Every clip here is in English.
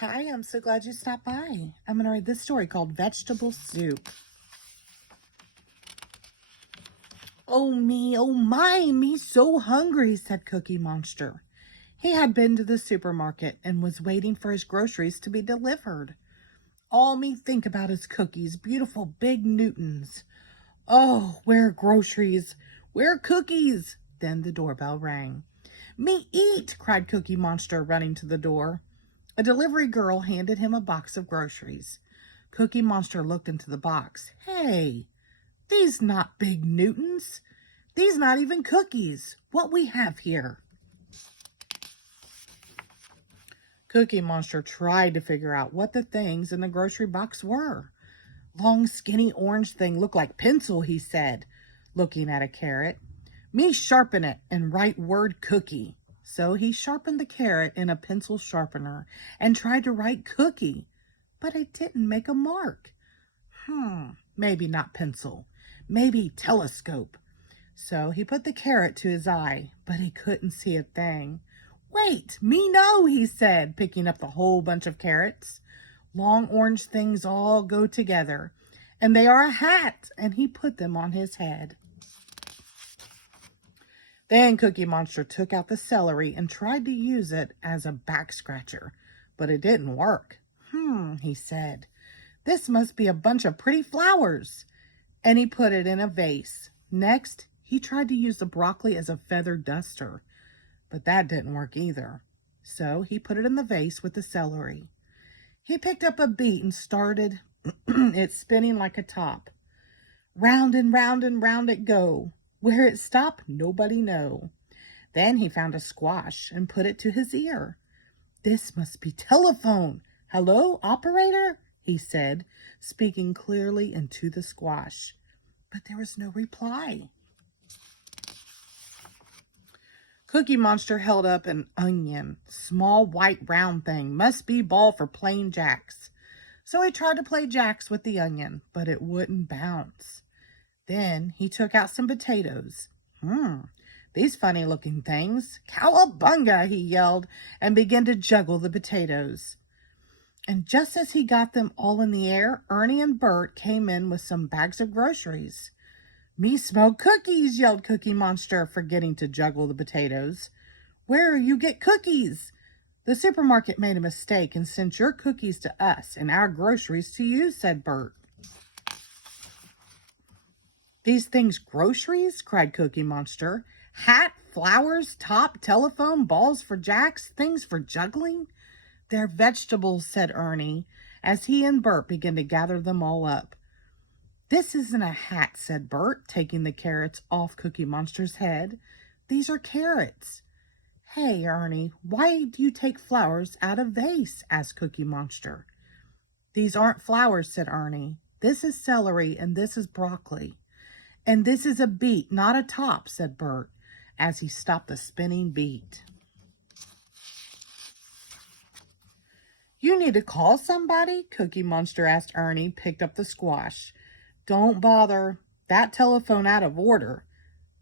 Hi, I'm so glad you stopped by. I'm going to read this story called Vegetable Soup. Oh me, oh my, me so hungry, said Cookie Monster. He had been to the supermarket and was waiting for his groceries to be delivered. All me think about is cookies, beautiful big Newtons. Oh, where groceries? Where cookies? Then the doorbell rang. Me eat, cried Cookie Monster, running to the door. A delivery girl handed him a box of groceries. Cookie Monster looked into the box. Hey, these not big Newtons. These not even cookies. What we have here? Cookie Monster tried to figure out what the things in the grocery box were. Long, skinny orange thing looked like pencil, he said, looking at a carrot. Me sharpen it and write word cookie. So he sharpened the carrot in a pencil sharpener and tried to write cookie, but it didn't make a mark. Maybe not pencil, maybe telescope. So he put the carrot to his eye, but he couldn't see a thing. Wait, me no, he said, picking up the whole bunch of carrots. Long orange things all go together, and they are a hat, and he put them on his head. Then Cookie Monster took out the celery and tried to use it as a back scratcher, but it didn't work. He said, this must be a bunch of pretty flowers. And he put it in a vase. Next, he tried to use the broccoli as a feather duster, but that didn't work either. So he put it in the vase with the celery. He picked up a beet and started it spinning like a top. Round and round and round it go. Where it stopped, nobody know. Then he found a squash and put it to his ear. This must be telephone. Hello, operator, he said, speaking clearly into the squash. But there was no reply. Cookie Monster held up an onion. Small white round thing. Must be ball for playing jacks. So he tried to play jacks with the onion, but it wouldn't bounce. Then he took out some potatoes. These funny looking things. Cowabunga, he yelled, and began to juggle the potatoes. And just as he got them all in the air, Ernie and Bert came in with some bags of groceries. Me smell cookies, yelled Cookie Monster, forgetting to juggle the potatoes. Where you get cookies? The supermarket made a mistake and sent your cookies to us and our groceries to you, said Bert. These things groceries? Cried Cookie Monster. Hat, flowers, top, telephone, balls for jacks, things for juggling? They're vegetables, said Ernie, as he and Bert began to gather them all up. This isn't a hat, said Bert, taking the carrots off Cookie Monster's head. These are carrots. Hey, Ernie, why do you take flowers out of vase? Asked Cookie Monster. These aren't flowers, said Ernie. This is celery and this is broccoli. And this is a beet, not a top, said Bert, as he stopped the spinning beet. You need to call somebody? Cookie Monster asked Ernie, picked up the squash. Don't bother. That telephone out of order.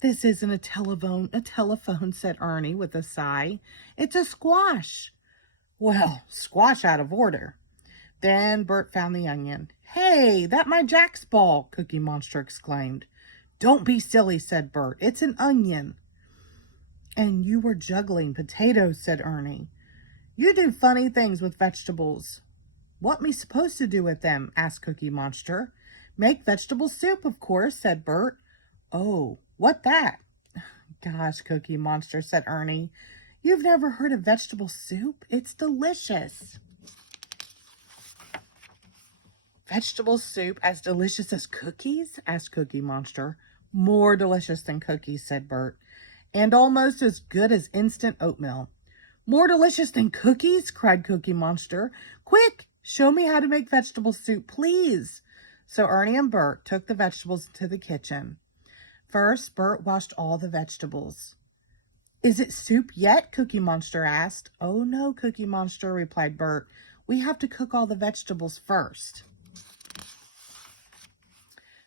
This isn't a telephone, said Ernie with a sigh. It's a squash. Well, squash out of order. Then Bert found the onion. Hey, that my Jack's ball, Cookie Monster exclaimed. Don't be silly, said Bert. It's an onion. And you were juggling potatoes, said Ernie. You do funny things with vegetables. What me supposed to do with them? Asked Cookie Monster. Make vegetable soup, of course, said Bert. Oh, what that? Gosh, Cookie Monster, said Ernie. You've never heard of vegetable soup? It's delicious. Vegetable soup as delicious as cookies? Asked Cookie Monster. More delicious than cookies, said Bert. And almost as good as instant oatmeal. More delicious than cookies? Cried Cookie Monster. Quick, show me how to make vegetable soup, please. So Ernie and Bert took the vegetables to the kitchen. First, Bert washed all the vegetables. Is it soup yet? Cookie Monster asked. Oh no, Cookie Monster, replied Bert. We have to cook all the vegetables first.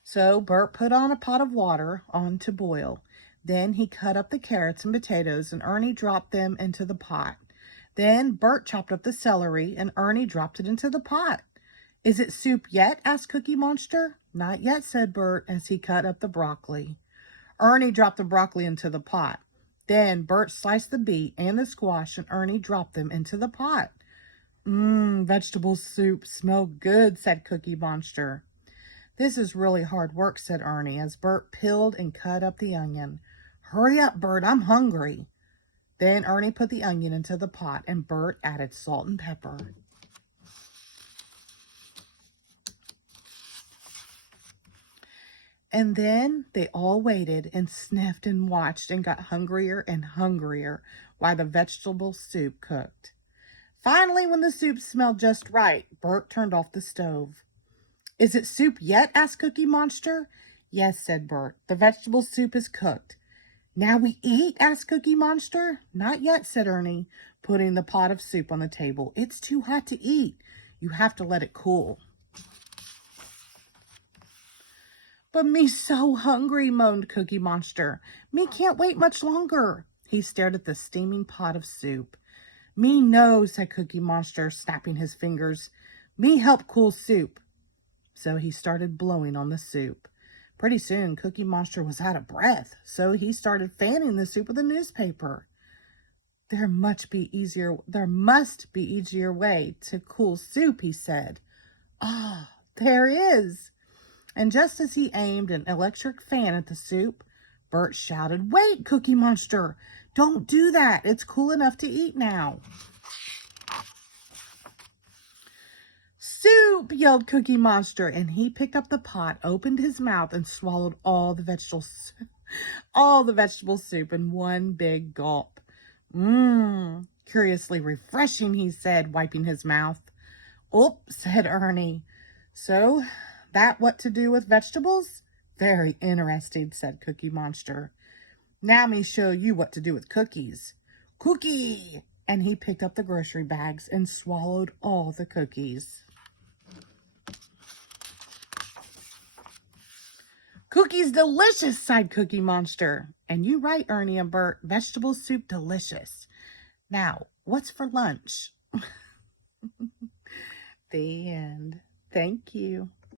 So Bert put on a pot of water on to boil. Then he cut up the carrots and potatoes and Ernie dropped them into the pot. Then Bert chopped up the celery and Ernie dropped it into the pot. Is it soup yet? Asked Cookie Monster. Not yet, said Bert as he cut up the broccoli. Ernie dropped the broccoli into the pot. Then Bert sliced the beet and the squash and Ernie dropped them into the pot. Vegetable soup smelled good, said Cookie Monster. This is really hard work, said Ernie as Bert peeled and cut up the onion. Hurry up, Bert, I'm hungry. Then Ernie put the onion into the pot and Bert added salt and pepper. And then they all waited and sniffed and watched and got hungrier and hungrier while the vegetable soup cooked. Finally, when the soup smelled just right, Bert turned off the stove. Is it soup yet? Asked Cookie Monster. Yes, said Bert. The vegetable soup is cooked. Now we eat? Asked Cookie Monster. Not yet, said Ernie, putting the pot of soup on the table. It's too hot to eat. You have to let it cool. But me so hungry, moaned Cookie Monster. Me can't wait much longer. He stared at the steaming pot of soup. Me no, said Cookie Monster, snapping his fingers. Me help cool soup. So he started blowing on the soup. Pretty soon, Cookie Monster was out of breath, so he started fanning the soup with a newspaper. There must be easier way to cool soup, he said. Ah, there is. And just as he aimed an electric fan at the soup, Bert shouted, Wait, Cookie Monster! Don't do that! It's cool enough to eat now. Soup! Yelled Cookie Monster, and he picked up the pot, opened his mouth, and swallowed all the vegetable soup in one big gulp. Curiously refreshing, he said, wiping his mouth. Oops, said Ernie. So, that what to do with vegetables? Very interesting, said Cookie Monster. Now me show you what to do with cookies. Cookie! And he picked up the grocery bags and swallowed all the cookies. Cookies delicious, sighed Cookie Monster. And you right, Ernie and Bert, vegetable soup delicious. Now, what's for lunch? The end. Thank you.